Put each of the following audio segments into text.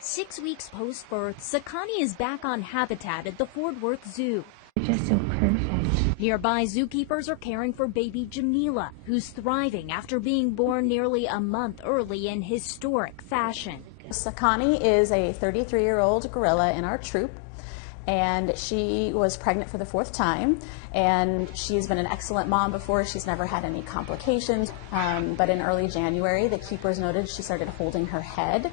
6 weeks post-birth, Sakani is back on habitat at the Fort Worth Zoo. Just so perfect. Nearby, zookeepers are caring for baby Jameela, who's thriving after being born nearly a month early in historic fashion. Sakani is a 33-year-old gorilla in our troop, and she was pregnant for the 4th time, and she's been an excellent mom before. She's never had any complications, but in early January, the keepers noted she started holding her head,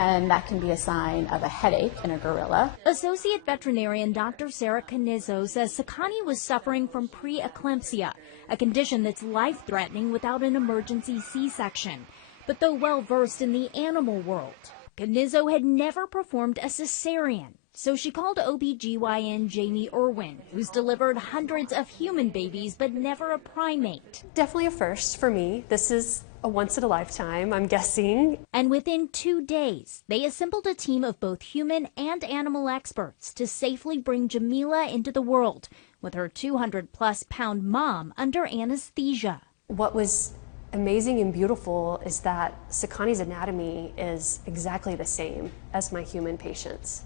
and that can be a sign of a headache in a gorilla. Associate veterinarian Dr. Sarah Canizo says Sakani was suffering from preeclampsia, a condition that's life-threatening without an emergency C-section. But though well-versed in the animal world, Canizo had never performed a cesarean. So she called OB/GYN Jamie Irwin, who's delivered hundreds of human babies but never a primate. Definitely a first for me. This is a once-in-a-lifetime, I'm guessing. And within 2 days, they assembled a team of both human and animal experts to safely bring Jameela into the world with her 200-plus pound mom under anesthesia. What was amazing and beautiful is that Sakani's anatomy is exactly the same as my human patients.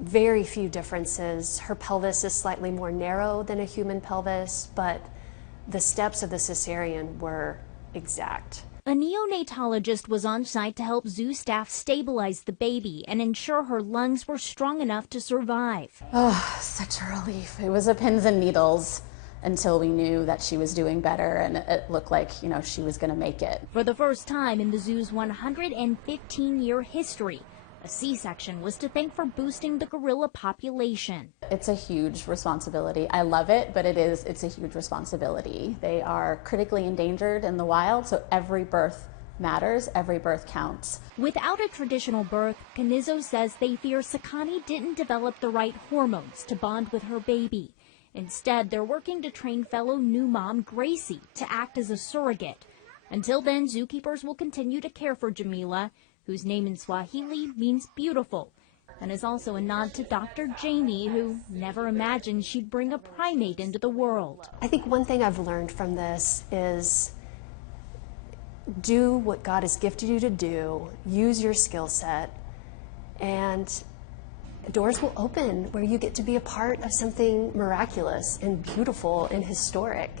Very few differences. Her pelvis is slightly more narrow than a human pelvis, but the steps of the cesarean were exact. A neonatologist was on site to help zoo staff stabilize the baby and ensure her lungs were strong enough to survive. Oh, such a relief. It was a pins and needles until we knew that she was doing better, and it looked like, she was going to make it. For the first time in the zoo's 115-year history, a C-section was to thank for boosting the gorilla population. It's a huge responsibility. I love it, but it's a huge responsibility. They are critically endangered in the wild, so every birth matters, every birth counts. Without a traditional birth, Canizo says they fear Sakani didn't develop the right hormones to bond with her baby. Instead, they're working to train fellow new mom Gracie to act as a surrogate. Until then, zookeepers will continue to care for Jameela, whose name in Swahili means beautiful, and is also a nod to Dr. Jamie, who never imagined she'd bring a primate into the world. I think one thing I've learned from this is do what God has gifted you to do, use your skill set, and doors will open where you get to be a part of something miraculous and beautiful and historic.